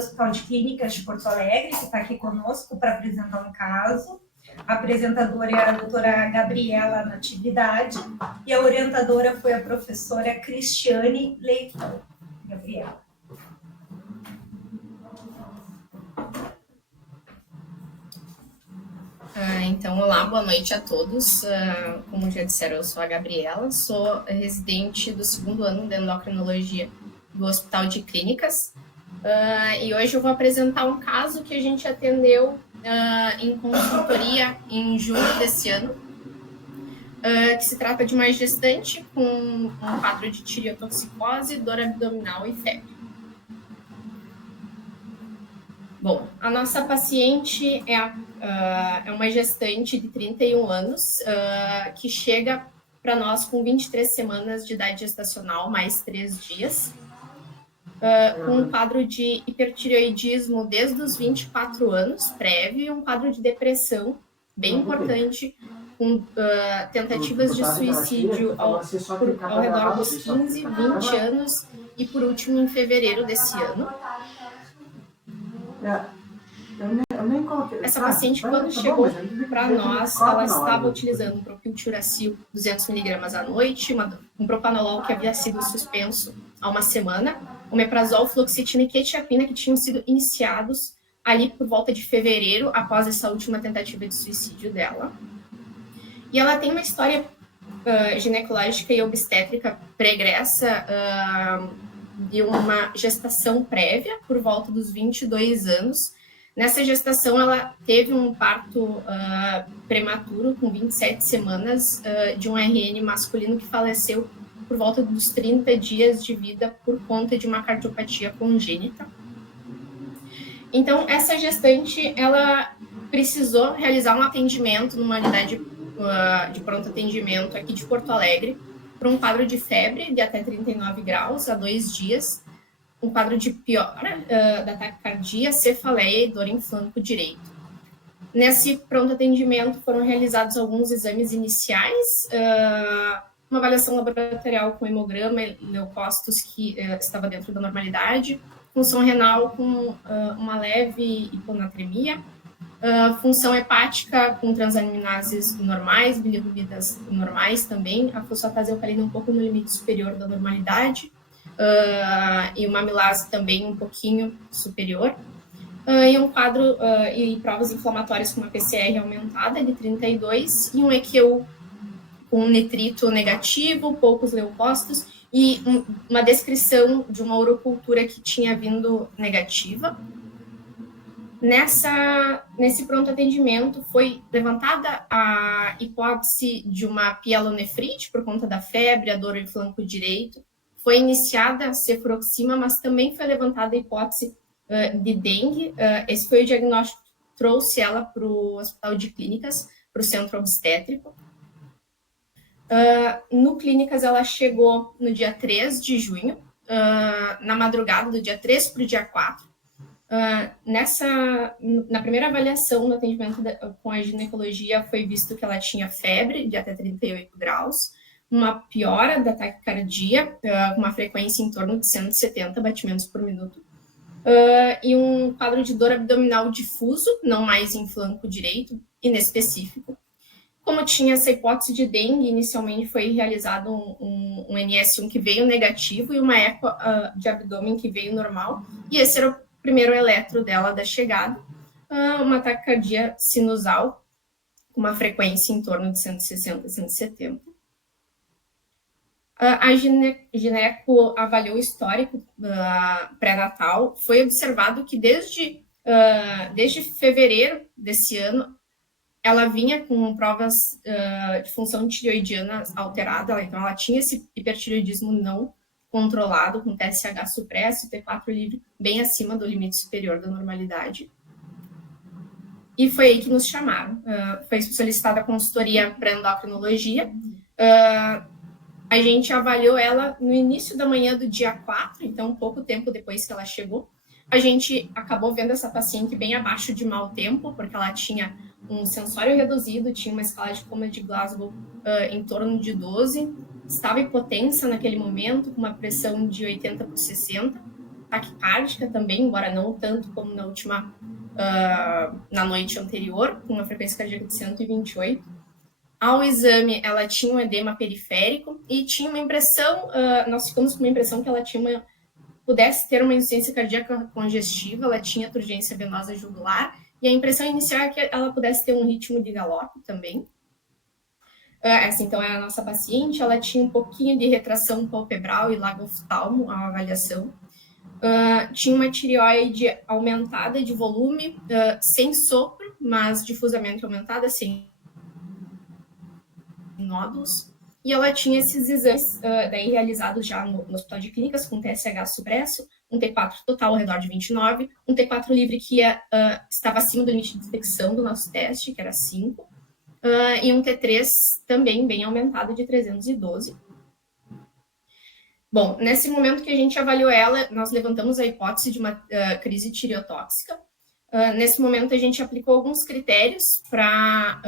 Hospital de Clínicas de Porto Alegre, que está aqui conosco para apresentar um caso. A apresentadora é a doutora Gabriela Natividade e a orientadora foi a professora Cristiane Leitão. Gabriela. Então, olá, boa noite a todos. Como já disseram, eu sou a Gabriela, sou residente do 2º ano de endocrinologia do Hospital de Clínicas. E hoje eu vou apresentar um caso que a gente atendeu em consultoria em julho desse ano, que se trata de uma gestante com um quadro de tireotoxicose, dor abdominal e febre. Bom, a nossa paciente é uma gestante de 31 anos que chega para nós com 23 semanas de idade gestacional, mais 3 dias, com um quadro de hipertireoidismo desde os 24 anos, prévio, e um quadro de depressão bem importante, com tentativas de suicídio ao redor dos 15, 20 anos, e por último em fevereiro desse ano. Essa paciente, quando chegou para nós, ela estava utilizando um propiltiuracil 200mg à noite, um propanolol que havia sido suspenso há uma semana, omeprazol, fluoxetina e quetiapina, que tinham sido iniciados ali por volta de fevereiro, após essa última tentativa de suicídio dela. E ela tem uma história ginecológica e obstétrica pregressa de uma gestação prévia, por volta dos 22 anos. Nessa gestação, ela teve um parto prematuro, com 27 semanas, de um RN masculino que faleceu por volta dos 30 dias de vida por conta de uma cardiopatia congênita. Então, essa gestante, ela precisou realizar um atendimento numa unidade de pronto atendimento aqui de Porto Alegre, para um quadro de febre de até 39 graus há 2 dias, um quadro de piora da taquicardia, cefaleia e dor em flanco direito. Nesse pronto atendimento foram realizados alguns exames iniciais, uma avaliação laboratorial com hemograma e leucócitos que estava dentro da normalidade, função renal com uma leve hiponatremia, função hepática com transaminases normais, bilirrubinas normais também, a fosfatase alcalina um pouco no limite superior da normalidade, e uma amilase também um pouquinho superior, e um quadro e provas inflamatórias com uma PCR aumentada de 32 e um EQ com nitrito negativo, poucos leucócitos e uma descrição de uma urocultura que tinha vindo negativa. Nesse pronto atendimento foi levantada a hipótese de uma pielonefrite por conta da febre, a dor em flanco direito. Foi iniciada a cefuroxima, mas também foi levantada a hipótese de dengue. Esse foi o diagnóstico que trouxe ela para o Hospital de Clínicas, para o centro obstétrico. No Clínicas, ela chegou no dia 3 de junho, na madrugada do dia 3 para o dia 4. Na primeira avaliação do atendimento com a ginecologia, foi visto que ela tinha febre de até 38 graus, uma piora da taquicardia, com uma frequência em torno de 170 batimentos por minuto, e um quadro de dor abdominal difuso, não mais em flanco direito, inespecífico. Como tinha essa hipótese de dengue, inicialmente foi realizado um NS1 que veio negativo e uma eco de abdômen que veio normal, e esse era o primeiro eletro dela da chegada, uma taquicardia sinusal, com uma frequência em torno de 160, 170. A gineco avaliou o histórico pré-natal. Foi observado que desde fevereiro desse ano, ela vinha com provas de função tireoidiana alterada, então ela tinha esse hipertireoidismo não controlado, com TSH supresso e T4 livre bem acima do limite superior da normalidade. E foi aí que nos chamaram. Foi solicitada a consultoria para endocrinologia. A gente avaliou ela no início da manhã do dia 4, então pouco tempo depois que ela chegou. A gente acabou vendo essa paciente bem abaixo de mau tempo, porque ela tinha um sensório reduzido, tinha uma escala de coma de Glasgow em torno de 12, estava hipotensa naquele momento, com uma pressão de 80 por 60, taquicárdica também, embora não tanto como na noite anterior, com uma frequência cardíaca de 128. Ao exame, ela tinha um edema periférico e tinha uma impressão, nós ficamos com uma impressão que ela pudesse ter uma insuficiência cardíaca congestiva, ela tinha turgência venosa jugular, e a impressão inicial é que ela pudesse ter um ritmo de galope também. Essa, então, é a nossa paciente, ela tinha um pouquinho de retração palpebral e lago-oftalmo, a avaliação. Tinha uma tireoide aumentada de volume, sem sopro, mas difusamente aumentada, sem nódulos. E ela tinha esses exames daí realizados já no Hospital de Clínicas, com TSH supresso, um T4 total ao redor de 29, um T4 livre que estava acima do limite de detecção do nosso teste, que era 5, e um T3 também bem aumentado de 312. Bom, nesse momento que a gente avaliou ela, nós levantamos a hipótese de uma crise tireotóxica. Nesse momento, a gente aplicou alguns critérios para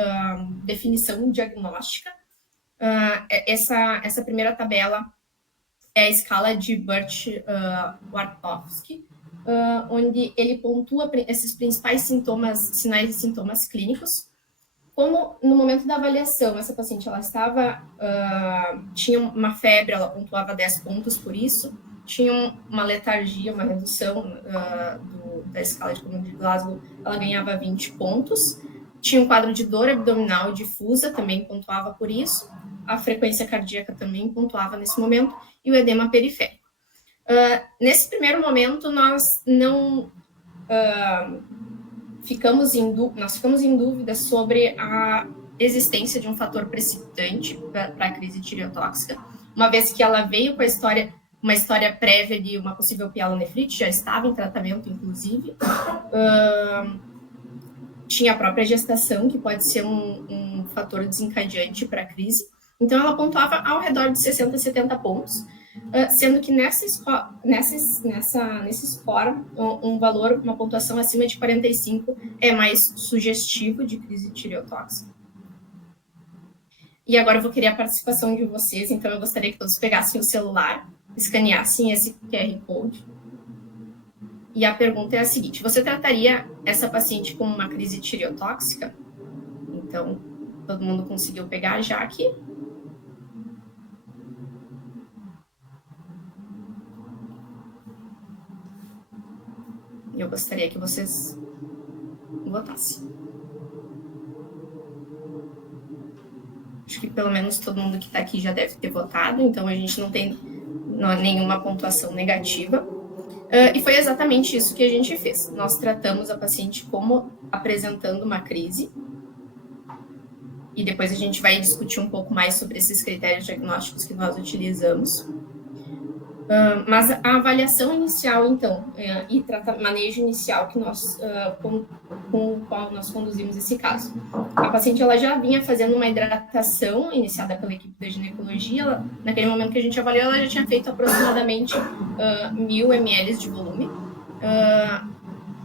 definição diagnóstica. Essa primeira tabela é a escala de Burch-Wartowski, onde ele pontua esses principais sinais e sintomas clínicos. Como no momento da avaliação, essa paciente ela tinha uma febre, ela pontuava 10 pontos por isso, tinha uma letargia, uma redução da escala de Comune de Glasgow, ela ganhava 20 pontos, tinha um quadro de dor abdominal difusa, também pontuava por isso, a frequência cardíaca também pontuava nesse momento, e o edema periférico. Nesse primeiro momento, nós não ficamos em dúvida sobre a existência de um fator precipitante para a crise tireotóxica, uma vez que ela veio com uma história prévia de uma possível pielonefrite, já estava em tratamento, inclusive, tinha a própria gestação, que pode ser um fator desencadeante para a crise. Então, ela pontuava ao redor de 60, 70 pontos, sendo que nesse score, uma pontuação acima de 45 é mais sugestivo de crise tireotóxica. E agora eu vou querer a participação de vocês, então eu gostaria que todos pegassem o celular, escaneassem esse QR Code. E a pergunta é a seguinte: você trataria essa paciente como uma crise tireotóxica? Então, todo mundo conseguiu pegar já aqui? Eu gostaria que vocês votassem. Acho que pelo menos todo mundo que está aqui já deve ter votado, então a gente não tem nenhuma pontuação negativa. E foi exatamente isso que a gente fez. Nós tratamos a paciente como apresentando uma crise, e depois a gente vai discutir um pouco mais sobre esses critérios diagnósticos que nós utilizamos. Mas a avaliação inicial, então, e manejo inicial com o qual nós conduzimos esse caso. A paciente ela já vinha fazendo uma hidratação iniciada pela equipe da ginecologia. Naquele momento que a gente avaliou, ela já tinha feito aproximadamente 1.000 ml de volume.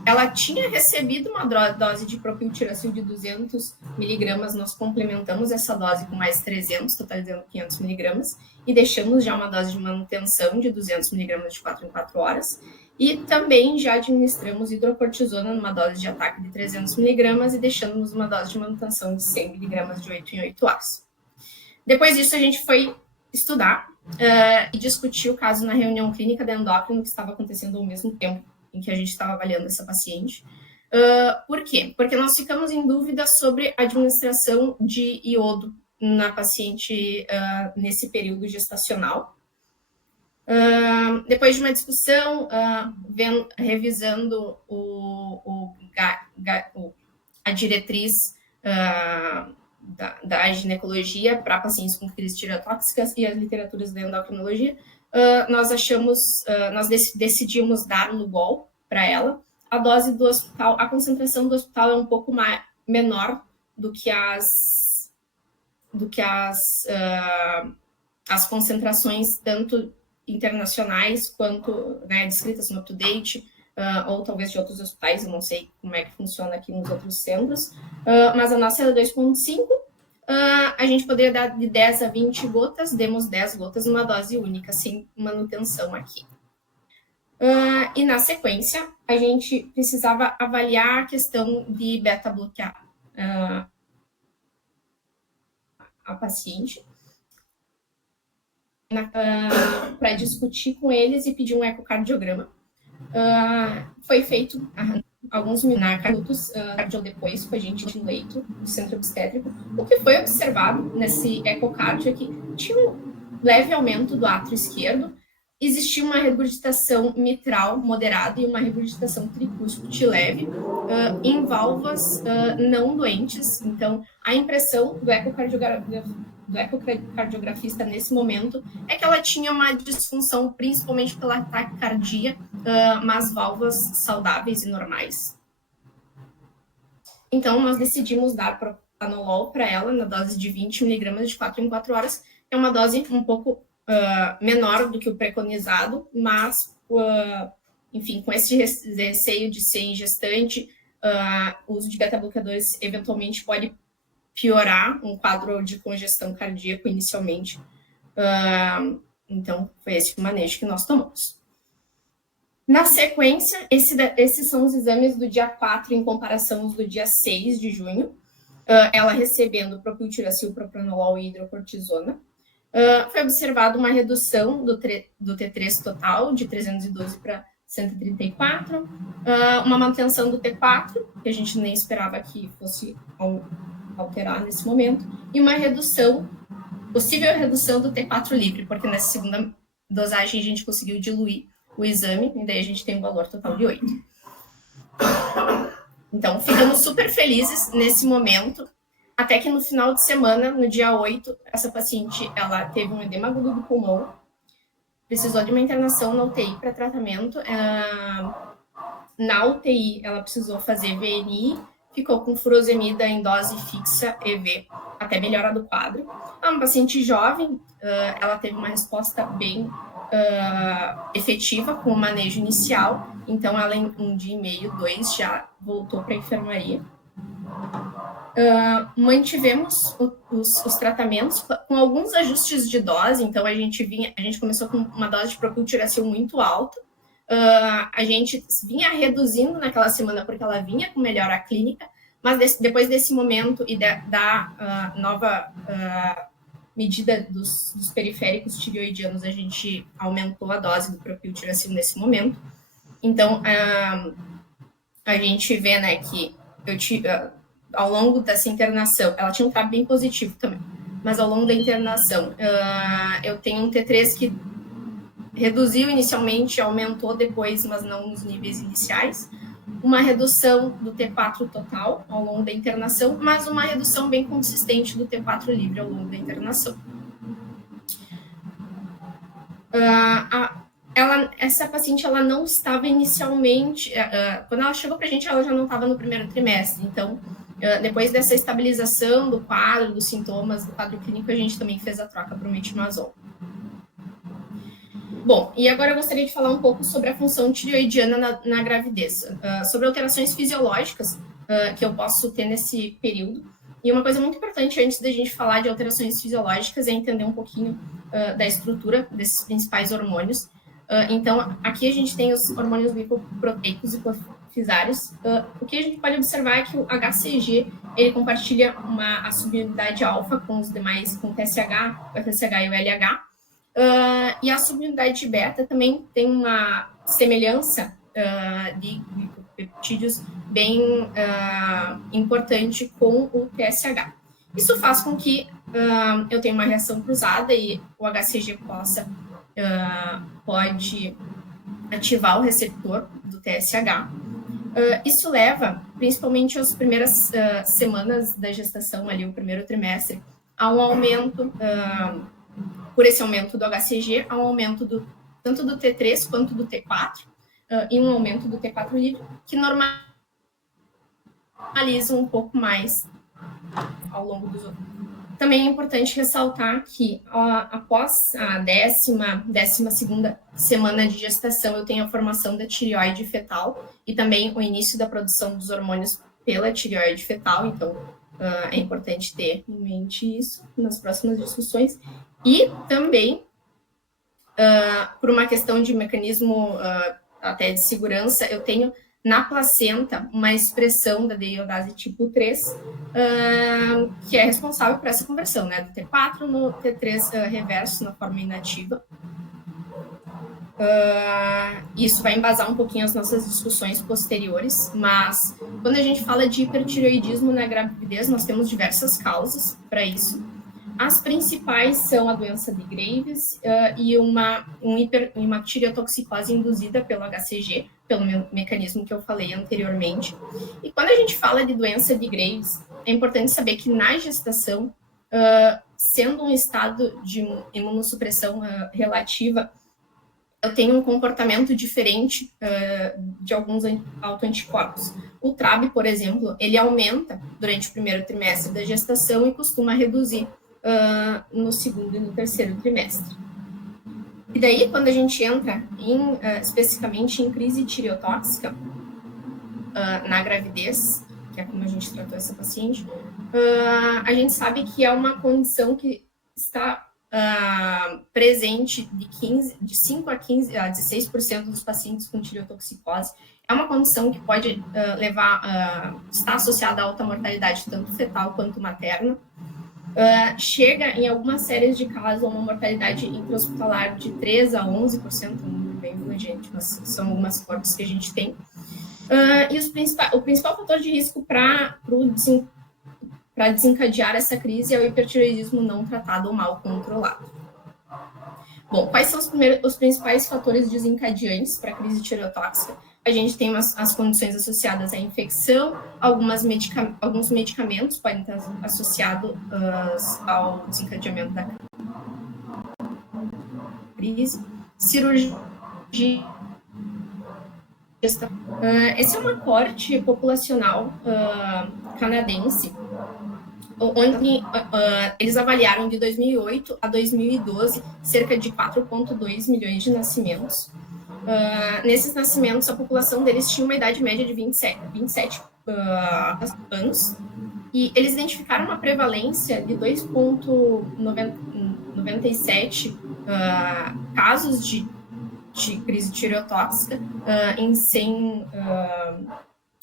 Ela tinha recebido uma dose de propiltiracil de 200 miligramas, nós complementamos essa dose com mais 300, totalizando 500 miligramas, e deixamos já uma dose de manutenção de 200 miligramas de 4 em 4 horas, e também já administramos hidrocortisona numa dose de ataque de 300 miligramas e deixamos uma dose de manutenção de 100 miligramas de 8 em 8 horas. Depois disso, a gente foi estudar e discutir o caso na reunião clínica da endócrino, que estava acontecendo ao mesmo tempo em que a gente estava avaliando essa paciente. Por quê? Porque nós ficamos em dúvida sobre a administração de iodo na paciente nesse período gestacional. Depois de uma discussão, revisando a diretriz da ginecologia para pacientes com crises tireotóxicas e as literaturas da endocrinologia, nós decidimos dar Lugol para ela. A dose do hospital, a concentração do hospital é um pouco menor do que as concentrações tanto internacionais quanto descritas no UpToDate, ou talvez de outros hospitais, eu não sei como é que funciona aqui nos outros centros, mas a nossa era 2,5. A gente poderia dar de 10 a 20 gotas, demos 10 gotas numa dose única, sem manutenção aqui. E na sequência, a gente precisava avaliar a questão de beta-bloquear a paciente para discutir com eles e pedir um ecocardiograma. Foi feito alguns minutos depois com a gente no leito do centro obstétrico. O que foi observado nesse ecocardio é que tinha um leve aumento do átrio esquerdo, existia uma regurgitação mitral moderada e uma regurgitação tricúspide leve em válvulas não doentes. Então, a impressão do ecocardiografista nesse momento é que ela tinha uma disfunção, principalmente pela taquicardia, mas válvulas saudáveis e normais. Então, nós decidimos dar propranolol para ela na dose de 20 mg de 4 em 4 horas. É uma dose um pouco menor do que o preconizado, mas, enfim, com esse receio de ser em gestante, o uso de beta-bloqueadores eventualmente pode piorar um quadro de congestão cardíaca inicialmente. Então, foi esse o manejo que nós tomamos. Na sequência, esses são os exames do dia 4 em comparação aos do dia 6 de junho. Ela recebendo propiltiracil, propranolol e hidrocortisona. Foi observada uma redução do T3 total de 312 para 134, uma manutenção do T4, que a gente nem esperava que fosse alterar nesse momento, e uma possível redução do T4 livre, porque nessa segunda dosagem a gente conseguiu diluir o exame, e daí a gente tem um valor total de 8. Então, ficamos super felizes nesse momento, até que no final de semana, no dia 8, essa paciente, ela teve um edema agudo do pulmão, precisou de uma internação na UTI para tratamento. Na UTI, ela precisou fazer VNI, ficou com furosemida em dose fixa EV, até melhora do quadro. É uma paciente jovem, ela teve uma resposta bem efetiva com o manejo inicial, então ela em 1 dia e meio, 2, já voltou para a enfermaria. Mantivemos os tratamentos com alguns ajustes de dose, então a gente começou com uma dose de propiltiracil muito alta, a gente vinha reduzindo naquela semana porque ela vinha com melhora clínica, mas depois desse momento e da nova medida dos periféricos tireoidianos, a gente aumentou a dose do propiltiracil nesse momento. Então, a gente vê, né, que ao longo dessa internação, ela tinha um TRAB bem positivo também, mas ao longo da internação, eu tenho um T3 que reduziu inicialmente, aumentou depois, mas não nos níveis iniciais, uma redução do T4 total ao longo da internação, mas uma redução bem consistente do T4 livre ao longo da internação. Essa paciente, ela não estava inicialmente, quando ela chegou para a gente, ela já não estava no primeiro trimestre, então, depois dessa estabilização do quadro, dos sintomas, do quadro clínico, a gente também fez a troca para o metimazol. Bom, e agora eu gostaria de falar um pouco sobre a função tireoidiana na gravidez, sobre alterações fisiológicas que eu posso ter nesse período. E uma coisa muito importante antes da gente falar de alterações fisiológicas é entender um pouquinho da estrutura desses principais hormônios. Então, aqui a gente tem os hormônios lipoproteicos e hipofisários. O que a gente pode observar é que o HCG, ele compartilha a subunidade alfa com os demais, com o TSH, o FSH e o LH. E a subunidade de beta também tem uma semelhança de lipopeptídeos bem importante com o TSH. Isso faz com que eu tenha uma reação cruzada e o HCG pode ativar o receptor do TSH. Isso leva, principalmente as primeiras semanas da gestação, ali, o primeiro trimestre, a um aumento, por esse aumento do HCG, a um aumento tanto do T3 quanto do T4, e um aumento do T4 livre, que normaliza um pouco mais ao longo dos outros. Também é importante ressaltar que após a 12ª semana de gestação, eu tenho a formação da tireoide fetal e também o início da produção dos hormônios pela tireoide fetal, então é importante ter em mente isso nas próximas discussões. E também, por uma questão de mecanismo até de segurança, eu tenho na placenta uma expressão da deiodase tipo 3, que é responsável por essa conversão, né, do T4 no T3 reverso na forma inativa. Isso vai embasar um pouquinho as nossas discussões posteriores, mas quando a gente fala de hipertireoidismo na gravidez, nós temos diversas causas para isso. As principais são a doença de Graves e uma tireotoxicose induzida pelo HCG, pelo mecanismo que eu falei anteriormente. E quando a gente fala de doença de Graves, é importante saber que na gestação, sendo um estado de imunossupressão relativa, eu tenho um comportamento diferente de alguns autoanticorpos. O TRAB, por exemplo, ele aumenta durante o primeiro trimestre da gestação e costuma reduzir no segundo e no terceiro trimestre. E daí, quando a gente entra especificamente em crise tireotóxica na gravidez, que é como a gente tratou essa paciente, a gente sabe que é uma condição que está presente de 5 a 16% dos pacientes com tireotoxicose. É uma condição que pode estar associada a alta mortalidade, tanto fetal quanto materna. Chega, em algumas séries de casos, a uma mortalidade intra-hospitalar de 3 a 11%, um número bem abrangente, mas são algumas cortes que a gente tem. E o principal fator de risco para desencadear essa crise é o hipertireoidismo não tratado ou mal controlado. Bom, quais são os principais fatores desencadeantes para a crise tireotóxica? A gente tem as condições associadas à infecção, alguns medicamentos podem estar associados ao desencadeamento da crise, cirurgia. Esse é uma corte populacional canadense, onde eles avaliaram de 2008 a 2012 cerca de 4,2 milhões de nascimentos. Nesses nascimentos, a população deles tinha uma idade média de 27 anos, e eles identificaram uma prevalência de 2,97 casos de crise tireotóxica em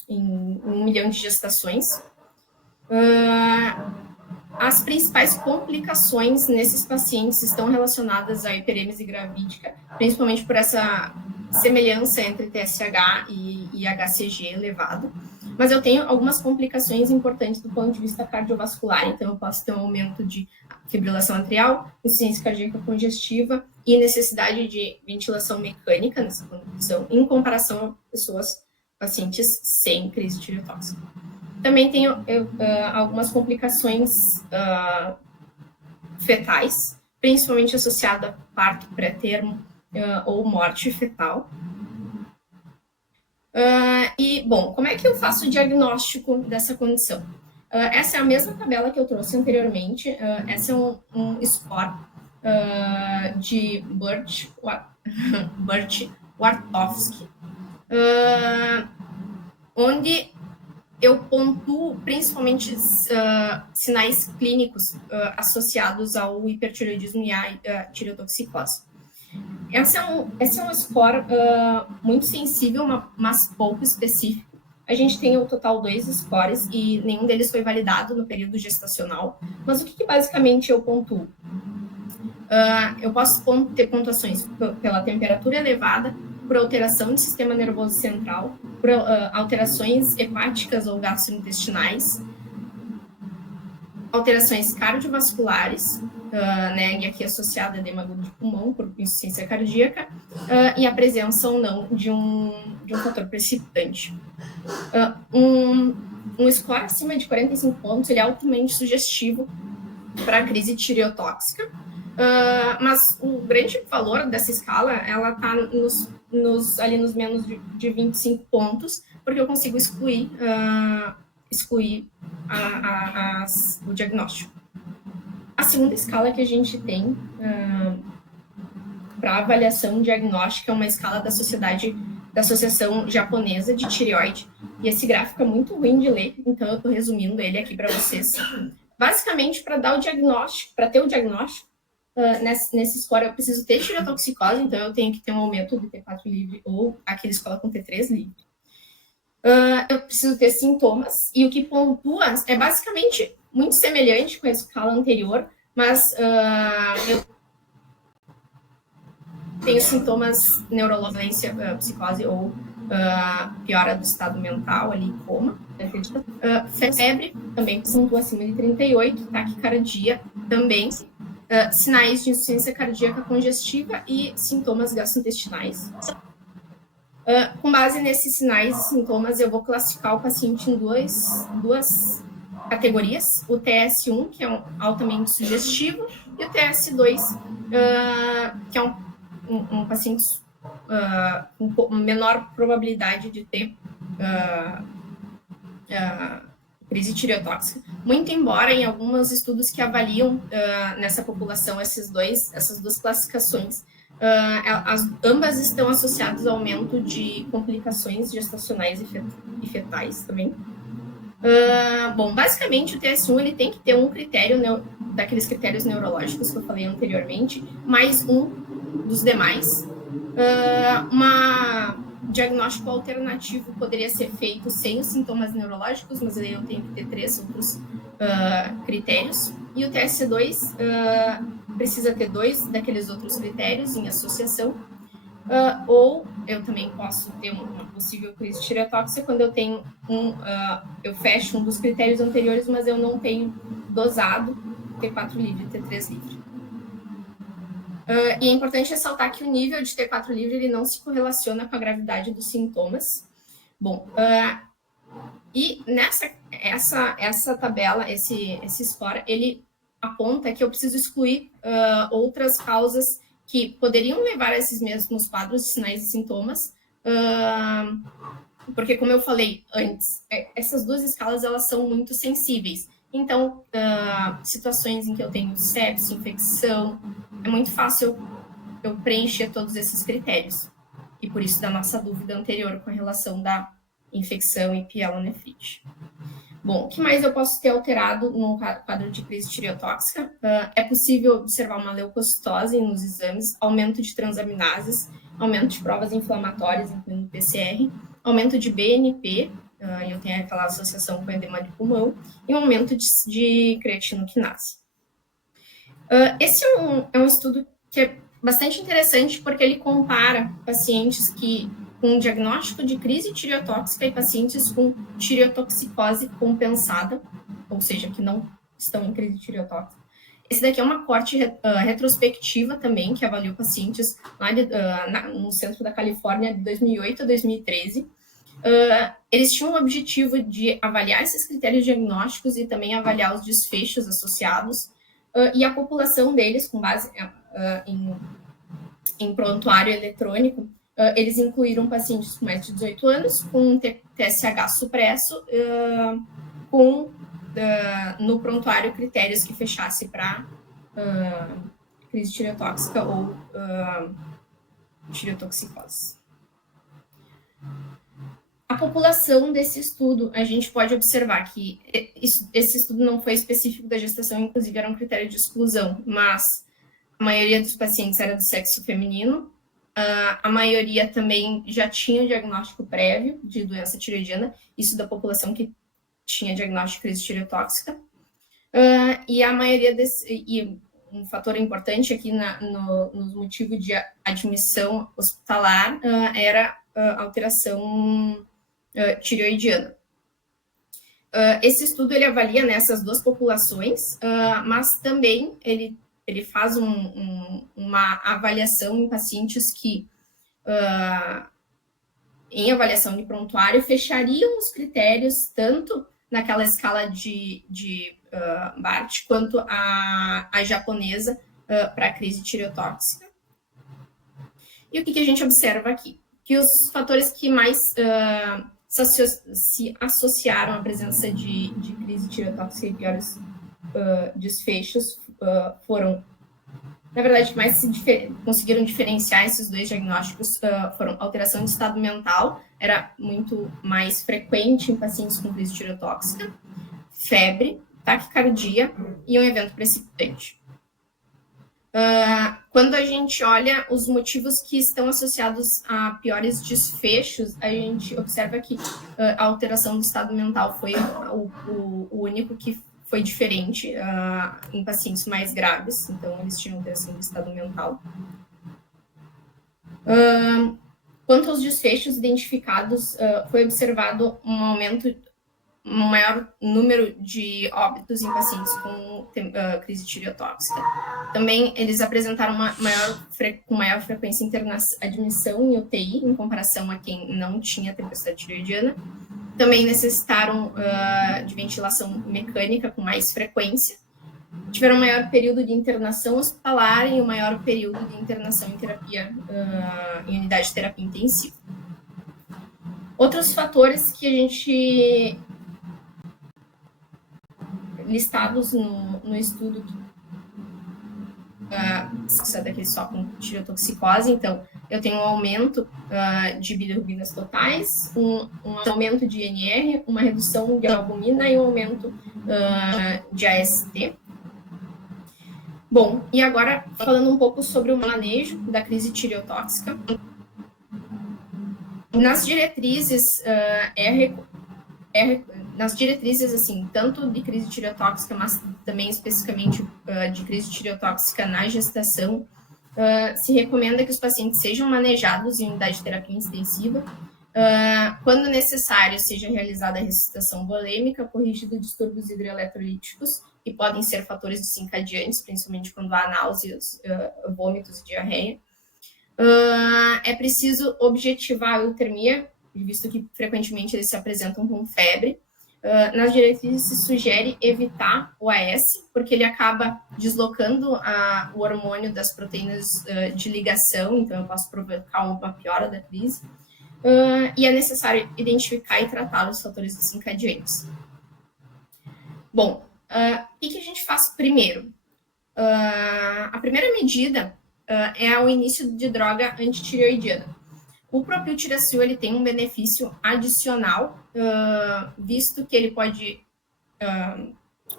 1 milhão de gestações. As principais complicações nesses pacientes estão relacionadas à hiperêmese gravídica, principalmente por essa semelhança entre TSH e HCG elevado. Mas eu tenho algumas complicações importantes do ponto de vista cardiovascular, então eu posso ter um aumento de fibrilação atrial, insuficiência cardíaca congestiva e necessidade de ventilação mecânica nessa condição, em comparação a pacientes sem crise tireotóxica. Também tenho algumas complicações fetais, principalmente associada a parto pré-termo ou morte fetal. E, bom, como é que eu faço o diagnóstico dessa condição? Essa é a mesma tabela que eu trouxe anteriormente. Essa é um score de Burt-Wartofsky, onde eu pontuo principalmente sinais clínicos associados ao hipertireoidismo e à tireotoxicose. Esse é um score muito sensível, mas pouco específico. A gente tem o total 2 scores e nenhum deles foi validado no período gestacional. Mas o que basicamente eu pontuo? Eu posso ter pontuações pela temperatura elevada, por alteração do sistema nervoso central, por alterações hepáticas ou gastrointestinais, alterações cardiovasculares, né, e aqui associada a edema agudo de pulmão por insuficiência cardíaca, e a presença ou não de um fator precipitante. Um score acima de 45 pontos, ele é altamente sugestivo para a crise tireotóxica, mas o grande valor dessa escala, ela está ali nos menos de 25 pontos, porque eu consigo excluir o diagnóstico. A segunda escala que a gente tem para avaliação diagnóstica é uma escala da Associação Japonesa de Tireoide, e esse gráfico é muito ruim de ler, então eu estou resumindo ele aqui para vocês. Basicamente, para dar o diagnóstico, para ter o diagnóstico, nesse score eu preciso ter tireotoxicose, então eu tenho que ter um aumento do T4 livre ou aquela escola com T3 livre. Eu preciso ter sintomas, e o que pontua é basicamente muito semelhante com a escala anterior, mas eu tenho sintomas neurologência, psicose ou piora do estado mental ali, coma, febre, também pontua acima de 38, taquicardia, também, sinais de insuficiência cardíaca congestiva e sintomas gastrointestinais. Com base nesses sinais e sintomas, eu vou classificar o paciente em duas categorias, o TS1, que é um altamente sugestivo, e o TS2, que é um paciente com menor probabilidade de ter crise tireotóxica. Muito embora em alguns estudos que avaliam nessa população essas duas classificações, ambas estão associadas ao aumento de complicações gestacionais e fetais também. Bom, basicamente o TS1 ele tem que ter um critério daqueles critérios neurológicos que eu falei anteriormente, mais um dos demais. Diagnóstico alternativo poderia ser feito sem os sintomas neurológicos, mas aí eu tenho que ter 3 outros critérios. E o TS2 precisa ter 2 daqueles outros critérios em associação. Ou eu também posso ter uma possível crise tireotóxica quando eu tenho eu fecho um dos critérios anteriores, mas eu não tenho dosado T4 livre e T3 livre. E é importante ressaltar que o nível de T4 livre ele não se correlaciona com a gravidade dos sintomas. Bom, e essa tabela, esse score, ele aponta que eu preciso excluir outras causas que poderiam levar a esses mesmos quadros de sinais e sintomas, porque, como eu falei antes, essas duas escalas elas são muito sensíveis. Então, situações em que eu tenho sepsis, infecção, é muito fácil eu preencher todos esses critérios. E por isso da nossa dúvida anterior com a relação da infecção e pielonefrite. Bom, o que mais eu posso ter alterado no quadro de crise tireotóxica? É possível observar uma leucocitose nos exames, aumento de transaminases, aumento de provas inflamatórias, incluindo PCR, aumento de BNP, eu tenho aquela associação com edema de pulmão, e um aumento de creatinoquinase. Esse é um estudo que é bastante interessante porque ele compara pacientes com diagnóstico de crise tireotóxica e pacientes com tireotoxicose compensada, ou seja, que não estão em crise tireotóxica. Esse daqui é uma corte retrospectiva também, que avaliou pacientes lá no centro da Califórnia de 2008 a 2013. Eles tinham o objetivo de avaliar esses critérios diagnósticos e também avaliar os desfechos associados, e a população deles, com base em prontuário eletrônico, eles incluíram pacientes com mais de 18 anos, com TSH supresso, no prontuário critérios que fechasse para crise tireotóxica ou tireotoxicose. A população desse estudo, a gente pode observar que esse estudo não foi específico da gestação, inclusive era um critério de exclusão, mas a maioria dos pacientes era do sexo feminino, a maioria também já tinha o diagnóstico prévio de doença tireoidiana, isso da população que tinha diagnóstico de crise tireotóxica, e a maioria e um fator importante aqui no motivo de admissão hospitalar era alteração tireoidiana. Esse estudo ele avalia nessas duas populações, mas também ele faz uma avaliação em pacientes que, em avaliação de prontuário, fechariam os critérios tanto naquela escala de BART quanto a japonesa para a crise tireotóxica. E o que a gente observa aqui? Que os fatores que mais se associaram à presença de crise tireotóxica e piores desfechos foram, na verdade, que mais conseguiram diferenciar esses dois diagnósticos foram alteração de estado mental, era muito mais frequente em pacientes com crise tireotóxica, febre, taquicardia e um evento precipitante. Quando a gente olha os motivos que estão associados a piores desfechos, a gente observa que a alteração do estado mental foi o único que foi diferente em pacientes mais graves, então eles tinham alteração do estado mental. Quanto aos desfechos identificados, foi observado um maior número de óbitos em pacientes com crise tireotóxica. Também eles apresentaram com maior frequência admissão em UTI, em comparação a quem não tinha tempestade tireoidiana. Também necessitaram de ventilação mecânica com mais frequência. Tiveram um maior período de internação hospitalar e um maior período de internação em terapia, em unidade de terapia intensiva. Outros fatores que a gente listados no estudo daquele só com tireotoxicose, então eu tenho um aumento de bilirrubinas totais, um aumento de INR, uma redução de albumina e um aumento de AST. Bom, e agora falando um pouco sobre o manejo da crise tireotóxica. Nas diretrizes, nas diretrizes, assim, tanto de crise tireotóxica, mas também especificamente de crise tireotóxica na gestação, se recomenda que os pacientes sejam manejados em unidade de terapia intensiva, quando necessário, seja realizada a ressuscitação volêmica, corrigido distúrbios hidroeletrolíticos, que podem ser fatores desencadeantes, principalmente quando há náuseas, vômitos e diarreia. É preciso objetivar a eutermia, visto que frequentemente eles se apresentam com febre. Nas diretrizes se sugere evitar o AS, porque ele acaba deslocando o hormônio das proteínas de ligação, então eu posso provocar uma piora da crise. E é necessário identificar e tratar os fatores desencadeantes. Bom, o que a gente faz primeiro? A primeira medida é o início de droga antitireoidiana. O propiltiracil ele tem um benefício adicional, visto que ele pode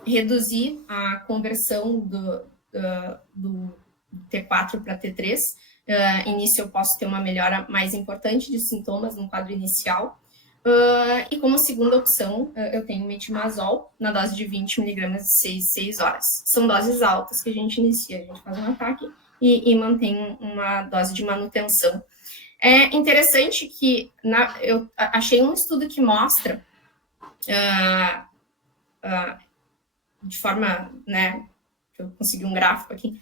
reduzir a conversão do T4 para T3. Início eu posso ter uma melhora mais importante de sintomas no quadro inicial. E como segunda opção, eu tenho metimazol na dose de 20 mg de 6 horas. São doses altas que a gente inicia, a gente faz um ataque e mantém uma dose de manutenção. É interessante que eu achei um estudo que mostra, de forma, né, eu consegui um gráfico aqui,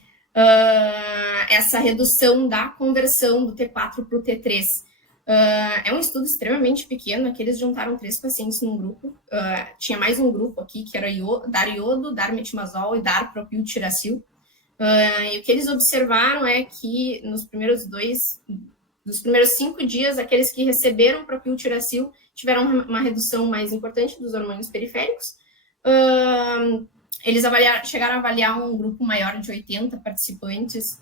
essa redução da conversão do T4 para o T3. É um estudo extremamente pequeno, que eles juntaram 3 pacientes num grupo, tinha mais um grupo aqui, que era dar iodo, dar metimazol e dar propiltiracil. E o que eles observaram é que nos primeiros 5 dias, aqueles que receberam propiltiracil tiveram uma redução mais importante dos hormônios periféricos. Eles chegaram a avaliar um grupo maior de 80 participantes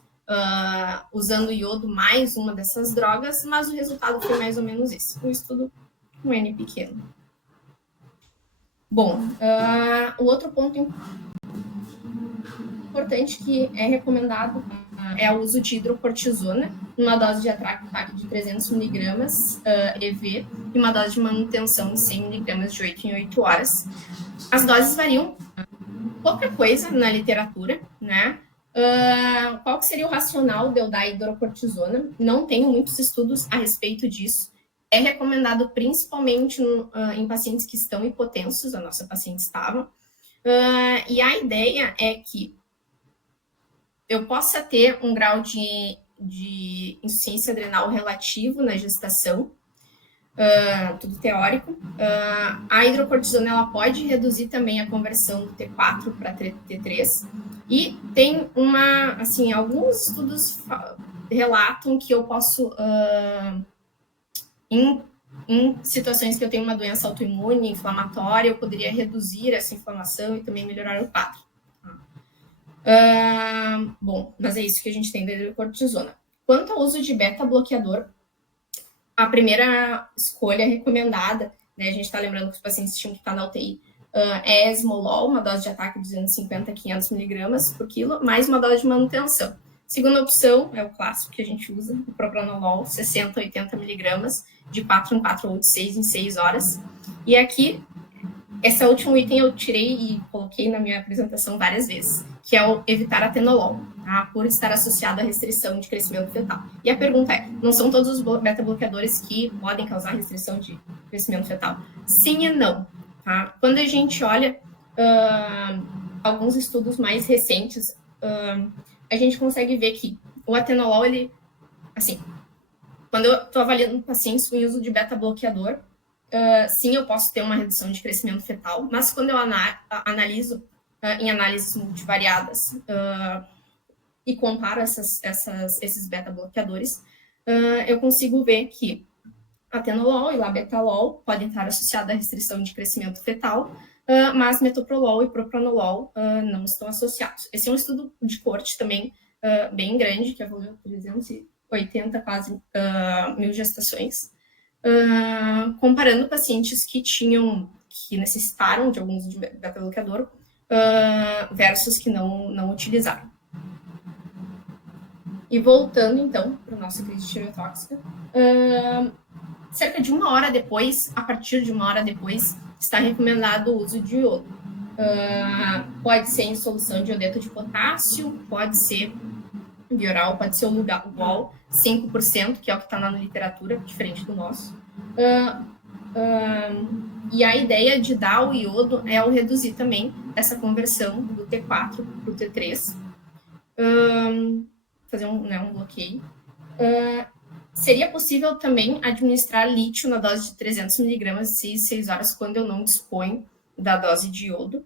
usando iodo mais uma dessas drogas, mas o resultado foi mais ou menos esse, um estudo com N pequeno. Bom, o outro ponto importante que é recomendado é o uso de hidrocortisona, numa dose de ataque de 300 mg EV e uma dose de manutenção de 100 mg de 8 em 8 horas. As doses variam pouca coisa na literatura, né? Qual que seria o racional de eu dar hidrocortisona? Não tenho muitos estudos a respeito disso. É recomendado principalmente em pacientes que estão hipotensos, a nossa paciente estava. E a ideia é que eu possa ter um grau de insuficiência adrenal relativo na gestação, tudo teórico. A hidrocortisona ela pode reduzir também a conversão do T4 para T3. E tem alguns estudos relatam que eu posso, em situações que eu tenho uma doença autoimune, inflamatória, eu poderia reduzir essa inflamação e também melhorar o quadro. Bom, mas é isso que a gente tem da hidrocortisona. Quanto ao uso de beta-bloqueador, a primeira escolha recomendada, né, a gente está lembrando que os pacientes tinham que estar na UTI, é esmolol, uma dose de ataque de 250 a 500 miligramas por quilo, mais uma dose de manutenção. Segunda opção, é o clássico que a gente usa, o propranolol, 60 a 80 miligramas, de 4 em 4 ou de 6 em 6 horas. E aqui, esse último item eu tirei e coloquei na minha apresentação várias vezes, que é o evitar atenolol, tá? Por estar associado à restrição de crescimento fetal. E a pergunta é, não são todos os beta-bloqueadores que podem causar restrição de crescimento fetal? Sim e não. Tá? Quando a gente olha alguns estudos mais recentes, a gente consegue ver que o atenolol, ele, assim, quando eu estou avaliando pacientes com uso de beta-bloqueador, sim, eu posso ter uma redução de crescimento fetal, mas quando eu analiso em análises multivariadas e comparo esses beta-bloqueadores, eu consigo ver que atenolol e labetalol podem estar associados à restrição de crescimento fetal, mas metoprolol e propranolol não estão associados. Esse é um estudo de corte também bem grande, que avaliou 380 quase mil gestações, comparando pacientes que necessitaram de algum uso de beta-bloqueador versus que não utilizaram. E voltando, então, para a nossa crise tireotóxica, cerca de uma hora depois, a partir de uma hora depois, está recomendado o uso de iodo. Pode ser em solução de iodeto de potássio, pode ser bioral, pode ser o Lugol, 5%, que é o que está na literatura, diferente do nosso. E a ideia de dar o iodo é o reduzir também essa conversão do T4 para o T3, fazer um bloqueio. Seria possível também administrar lítio na dose de 300 miligramas de 6 horas, quando eu não disponho da dose de iodo.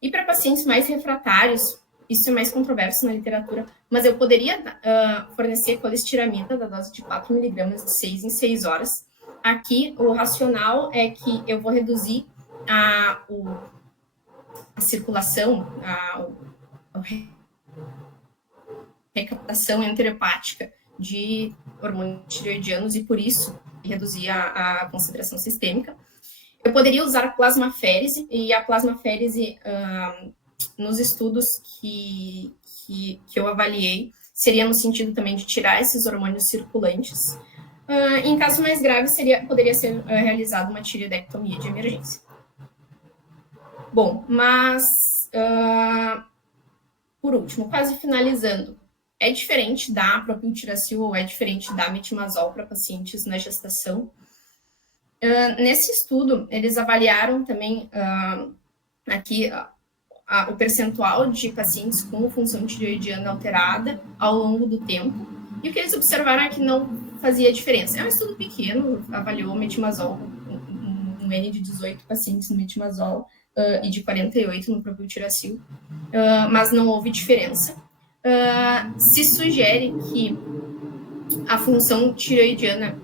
E para pacientes mais refratários, isso é mais controverso na literatura, mas eu poderia fornecer colestiramida da dose de 4 miligramas de 6 em 6 horas. Aqui, o racional é que eu vou reduzir a circulação, a recaptação enterohepática de hormônios tireoidianos e, por isso, reduzir a concentração sistêmica. Eu poderia usar a plasmaférese, e a plasmaférese, nos estudos que eu avaliei, seria no sentido também de tirar esses hormônios circulantes. Em casos mais graves, poderia ser realizada uma tireoidectomia de emergência. Bom, mas, por último, quase finalizando, é diferente da propiltiracil ou é diferente da metimazol para pacientes na gestação? Nesse estudo, eles avaliaram também aqui o percentual de pacientes com função tireoidiana alterada ao longo do tempo, e o que eles observaram é que não fazia diferença. É um estudo pequeno, avaliou metimazol, um N de 18 pacientes no metimazol e de 48 no propiltiracil, mas não houve diferença. Se sugere que a função tireoidiana,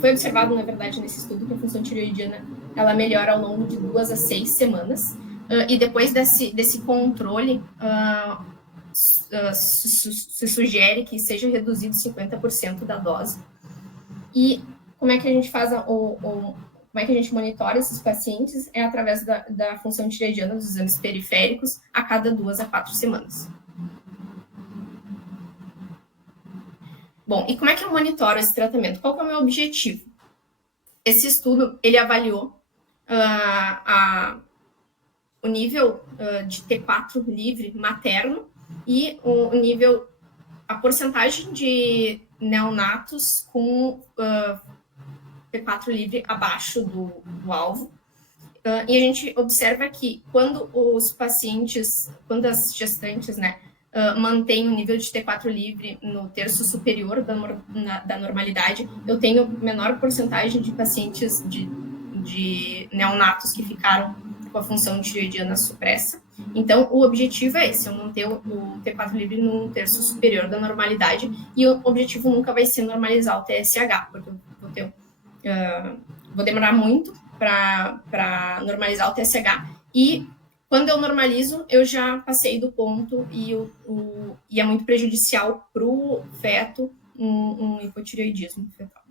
foi observado, na verdade, nesse estudo, que a função tireoidiana ela melhora ao longo de 2 a 6 semanas, e depois desse controle, se sugere que seja reduzido 50% da dose. E como é que a gente faz como é que a gente monitora esses pacientes? É através da função tireoidiana dos exames periféricos a cada 2 a 4 semanas. Bom, e como é que eu monitoro esse tratamento? Qual que é o meu objetivo? Esse estudo, ele avaliou o nível de T4 livre materno e a porcentagem de neonatos com T4 livre abaixo do alvo. E a gente observa que quando as gestantes, né, mantém um nível de T4 livre no terço superior da normalidade, eu tenho menor porcentagem de pacientes de neonatos que ficaram com a função tireoidiana supressa. Então, o objetivo é esse, eu manter o T4 livre no terço superior da normalidade, e o objetivo nunca vai ser normalizar o TSH, porque eu vou demorar muito para normalizar o TSH, e quando eu normalizo, eu já passei do ponto e é muito prejudicial para o feto um hipotireoidismo fetal.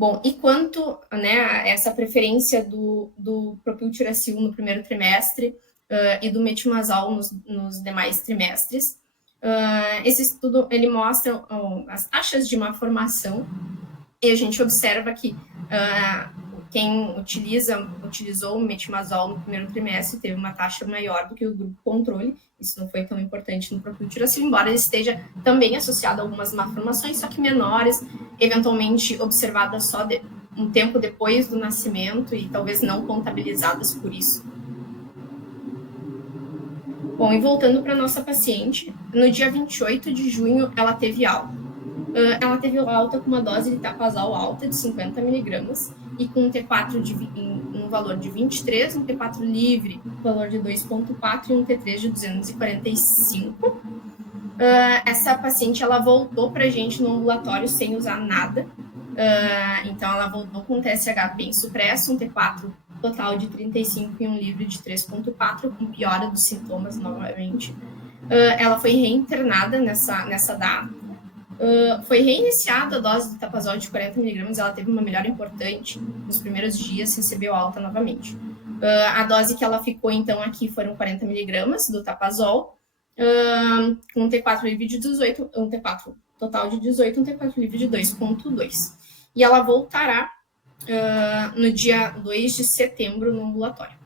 Bom, e quanto, né, a essa preferência do propiltiuracil no primeiro trimestre e do metimazol nos demais trimestres, esse estudo ele mostra as taxas de malformação e a gente observa que quem utilizou o metimazol no primeiro trimestre teve uma taxa maior do que o grupo controle. Isso não foi tão importante no propiltiuracil, embora ele esteja também associado a algumas malformações, só que menores, eventualmente observadas só um tempo depois do nascimento e talvez não contabilizadas por isso. Bom, e voltando para a nossa paciente, no dia 28 de junho ela teve alta. Ela teve alta com uma dose de tapazol alta de 50 miligramas e com um T4 um valor de 23, um T4 livre, valor de 2,4 e um T3 de 245. Essa paciente, ela voltou para a gente no ambulatório sem usar nada. Então, ela voltou com um TSH bem supresso, um T4 total de 35 e um livre de 3,4, com piora dos sintomas novamente. Ela foi reinternada nessa data. Foi reiniciada a dose de tapazol de 40 miligramas, ela teve uma melhora importante nos primeiros dias, recebeu alta novamente. A dose que ela ficou, então, aqui foram 40 miligramas do tapazol, com um T4 livre de 18, um T4 total de 18, um T4 livre de 2,2. E ela voltará no dia 2 de setembro no ambulatório.